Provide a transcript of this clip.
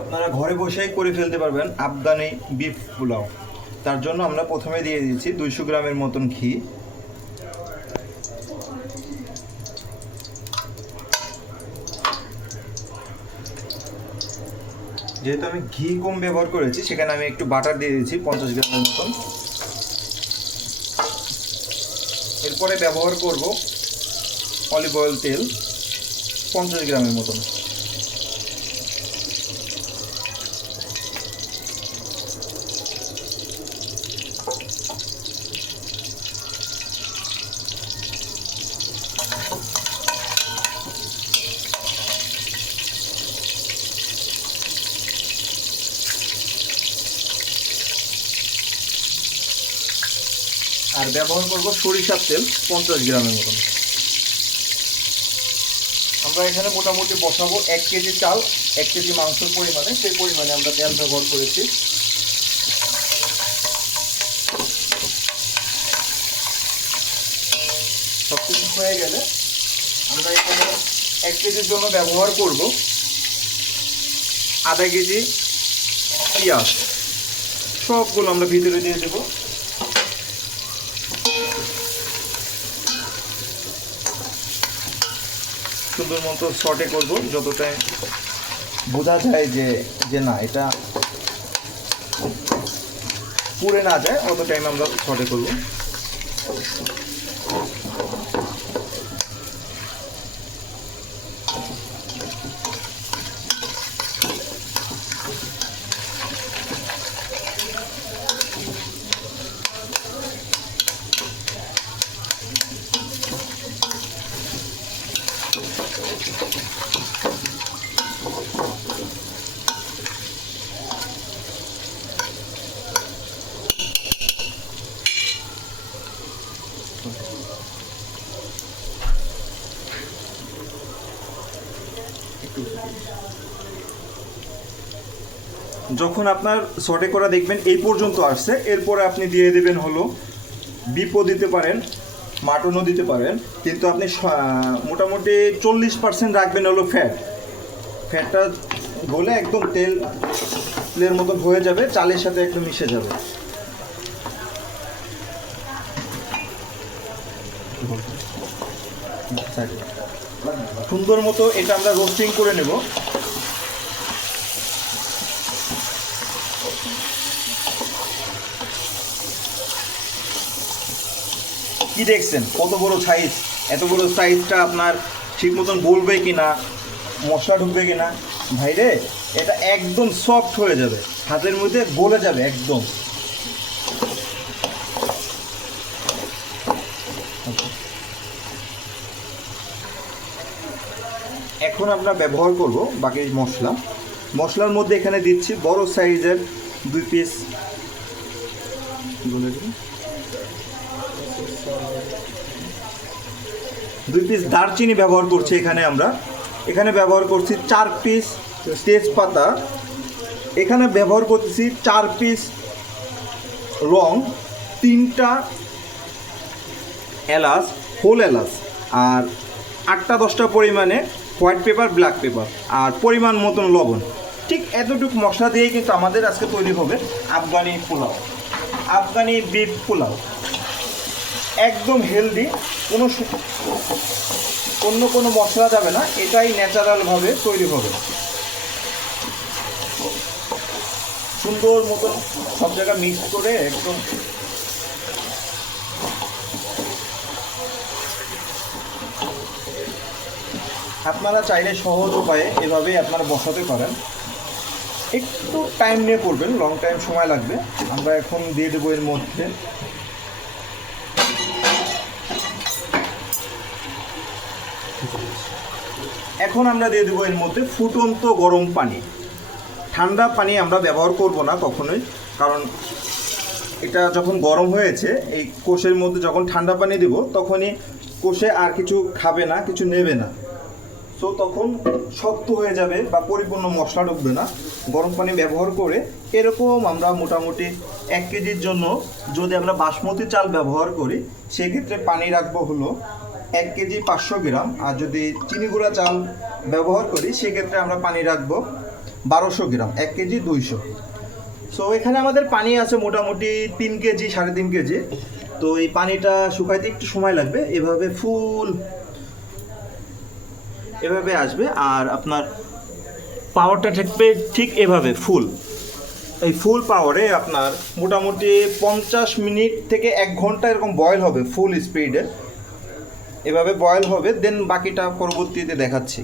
আপনারা ঘরে বসেই করে ফেলতে পারবেন আফগানি বিফ পোলাও। তার জন্য আমরা প্রথমে দিয়ে দিয়েছি 200 গ্রামের মতন ঘি। যেহেতু আমি ঘি কম ব্যবহার করেছি সেখানে আমি একটু বাটার দিয়ে দিয়েছি 50 গ্রামের মতন। এরপরে ব্যবহার করব অলিভ অয়েল তেল 50 গ্রামের মতন। আর ব্যবহার করব সরিষার তেল 50 গ্রামের মতন। আমরা এখানে মোটামুটি বসাবো 1 কেজি চাল 1 কেজি মাংসের পরিমাণে, সেই পরিমাণে আমরা তেল ব্যবহার করেছি। সব কিছু হয়ে গেলে আমরা এখানে 1 কেজির জন্য ব্যবহার করব আধা কেজি পেঁয়াজ। সবগুলো আমরা ভিতরে দিয়ে দেবো। সুন্দর মতো সটে করব, যতটাই বোঝা যায় যে না এটা পুড়ে না যায় অত টাইম আমরা সটে করব। যখন আপনার সটে করা দেখবেন এই পর্যন্ত আসছে, এরপরে আপনি দিয়ে দেবেন হলো বিপও দিতে পারেন, মাটনও দিতে পারেন, কিন্তু আপনি মোটামুটি 40% রাখবেন হলো ফ্যাটটা গলে একদম তেলের মতো হয়ে যাবে, চালের সাথে একদম মিশে যাবে। সুন্দর মতো এটা আমরা রোস্টিং করে নেব। কি দেখছেন কত বড় সাইজ? এত বড় সাইজটা আপনার ঠিক মতন বলবে কি না, মশলা ঢুকবে কি না, ভাইরে এটা একদম সফট হয়ে যাবে, হাতের মধ্যে গলে যাবে একদম। এখন আমরা ব্যবহার করব বাকি মশলার মধ্যে এখানে দিচ্ছি বড় সাইজের 2 পিস দারচিনি ব্যবহার করছি। এখানে ব্যবহার করছি 4 পিস তেজপাতা, এখানে ব্যবহার করতেছি 4 পিস লং, 3টা এলাচ, হোল এলাচ, আর 8-10টা পরিমাণে হোয়াইট পেপার, ব্ল্যাক পেপার, আর পরিমাণ মতন লবণ। ঠিক এতটুকু মশলা দিয়েই কিন্তু আমাদের আজকে তৈরি হবে আফগানি বিফ পোলাও। একদম হেলদি, অন্য কোনো মশলা যাবে না, এটাই ন্যাচারালভাবে তৈরি হবে। সুন্দর মতো সব জায়গা মিক্স করে একদম আপনারা চাইলে সহজ উপায়ে এভাবেই আপনারা বসাতে পারেন। একটু টাইম নিয়ে করবেন, লং টাইম সময় লাগবে। আমরা এখন দিয়ে দেবো এর মধ্যে ফুটন্ত গরম পানি। ঠান্ডা পানি আমরা ব্যবহার করব না কখনোই, কারণ এটা যখন গরম হয়েছে এই কোষের মধ্যে যখন ঠান্ডা পানি দেব তখনই কোষে আর কিছু খাবে না, কিছু নেবে না, তো তখন শক্ত হয়ে যাবে বা পরিপূর্ণ মশলা ঢুকবে না। গরম পানি ব্যবহার করে এরকম আমরা মোটামুটি 1 কেজির জন্য যদি আমরা বাসমতি চাল ব্যবহার করি সেক্ষেত্রে পানি রাখবো হলো 1 কেজি 500 গ্রাম, আর যদি চিনি গুঁড়া চাল ব্যবহার করি সেক্ষেত্রে আমরা পানি রাখবো 1200 গ্রাম, 1 কেজি 200। সো এখানে আমাদের পানি আছে মোটামুটি 3 কেজি 3.5 কেজি। তো এই পানিটা শুকাইতে একটু সময় লাগবে। এভাবে আসবে, আর আপনার পাওয়ারটা থাকবে ঠিক এভাবে ফুল। এই ফুল পাওয়ারে আপনার মোটামুটি 50 মিনিট থেকে 1 ঘন্টা এরকম বয়েল হবে ফুল স্পিডে। এভাবে বয়েল হবে, দেন বাকিটা পরবর্তীতে দেখাচ্ছি।